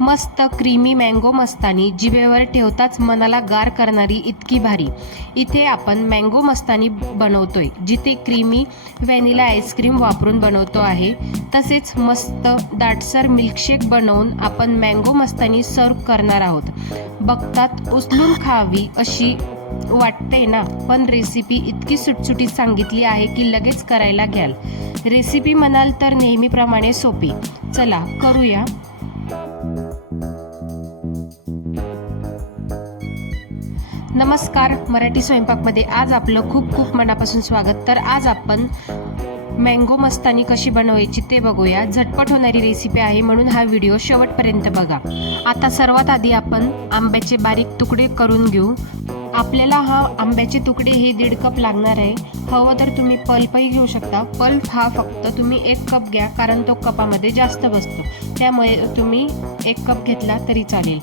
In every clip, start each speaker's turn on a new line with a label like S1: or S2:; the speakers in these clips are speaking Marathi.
S1: मस्त क्रीमी मँगो मस्तानी जिभेवर ठेवताच मनाला गार करणारी इतकी भारी. इथे आपण मँगो मस्तानी बनवतोय जिथे क्रीमी व्हॅनिला आईस्क्रीम वापरून बनवतो आहे. तसेच मस्त दाटसर मिल्कशेक बनवून आपण मँगो मस्तानी सर्व करणार आहोत. बघतात उचलून खावी अशी वाटते ना? पण रेसिपी इतकी सुटसुटीत सांगितली आहे की लगेच करायला घ्याल. रेसिपी म्हणाल तर नेहमीप्रमाणे सोपी. चला करूया. नमस्कार. मराठी स्वयंपाकमध्ये आज आपलं खूप खूप मनापासून स्वागत. तर आज आपण मँगो मस्तानी कशी बनवायची ते बघूया. झटपट होणारी रेसिपी आहे म्हणून हा व्हिडिओ शेवटपर्यंत बघा. आता सर्वात आधी आपण आंब्याचे बारीक तुकडे करून घेऊ. आपल्याला हा आंब्याचे तुकडे हे दीड कप लागणार आहे. हवं तर तुम्ही पल्पही घेऊ शकता. पल्प हा फक्त तुम्ही एक कप घ्या कारण तो कपामध्ये जास्त बसतो. त्यामुळे तुम्ही एक कप घेतला तरी चालेल.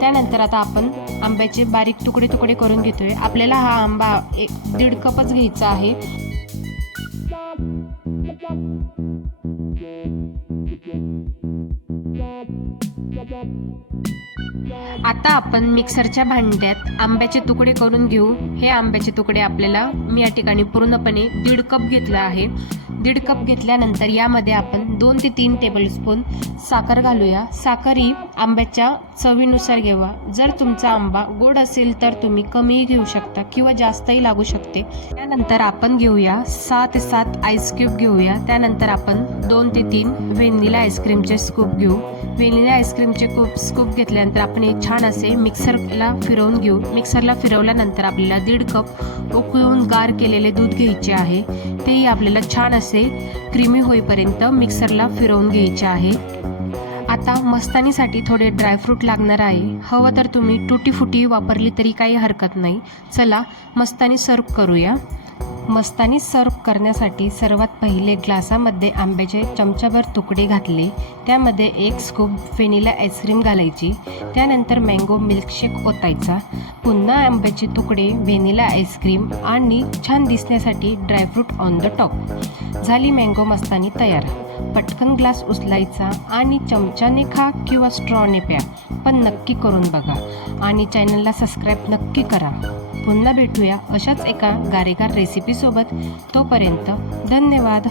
S1: त्यानंतर आता आपण आंब्याचे बारीक तुकडे तुकडे करून घेतोय. आपल्याला हा आंबा एक दीड कपच घ्यायचा आहे. आता आपण मिक्सरच्या भांड्यात आंब्याचे तुकडे करून घेऊ. हे आंब्याचे तुकडे आपल्याला मी या ठिकाणी पूर्णपणे दीड कप घेतला आहे. दीड कप घेतल्यानंतर यामध्ये आपण दोन ते तीन टेबलस्पून साखर घालूया. साखर ही आंब्याच्या चवीनुसार घेवा जर तुमचा आंबा गोड असेल तर तुम्ही कमीही घेऊ शकता किंवा जास्तही लागू शकते. त्यानंतर आपण घेऊया सहा ते सात आईस्क्यूब घेऊया. त्यानंतर आपण दोन ते तीन व्हेनिला आईस्क्रीमचे स्कूप घेऊ. व्हेनिला आईस्क्रीमचे कूप स्कूप त्यानंतर आपण एक छान असे मिक्सरला फिरवून घेऊ. मिक्सरला फिरवल्यानंतर आपल्याला दीड कप उकळून गार केलेले दूध घ्यायचे आहे. तेही आपल्याला छान असे क्रीमी होईपर्यंत मिक्सरला फिरवून घ्यायचे आहे. आता मस्तानीसाठी थोडे ड्रायफ्रूट लागणार आहे. हवं तर तुम्ही टुटी फुटी वापरली तरी काही हरकत नाही. चला मस्तानी सर्व करूया. मस्तानी सर्व करण्यासाठी सर्वात पहिले ग्लासामध्ये आंब्याचे चमचाभर तुकडे घातले. त्यामध्ये एक स्कूप व्हेनिला आईस्क्रीम घालायची. त्यानंतर मँगो मिल्कशेक ओतायचा. पुन्हा आंब्याचे तुकडे व्हेनिला आईस्क्रीम आणि छान दिसण्यासाठी dry fruit on the top झाली मँगो मस्तानी तयार. पटकन ग्लास उचलायचा आणि चमच्याने खा किंवा स्ट्रॉने प्या. पण नक्की करून बघा. आणि चॅनलला सबस्क्राईब नक्की करा. पुन्हा भेटूया अशाच एका गारेगार रेसिपीसोबत तोपर्यंत धन्यवाद.